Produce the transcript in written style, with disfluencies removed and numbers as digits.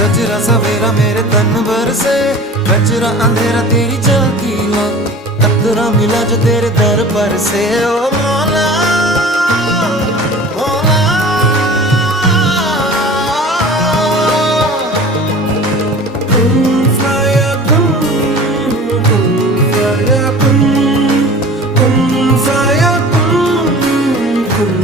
सजरा सवेरा मेरे तन भर से, कचरा अंधेरा तेरी चलती ला, कतरा मिला जो तेरे दर पर से। ओ मौला मौला, कुन फयाकुन, कुन फयाकुन, कुन फयाकुन, कुन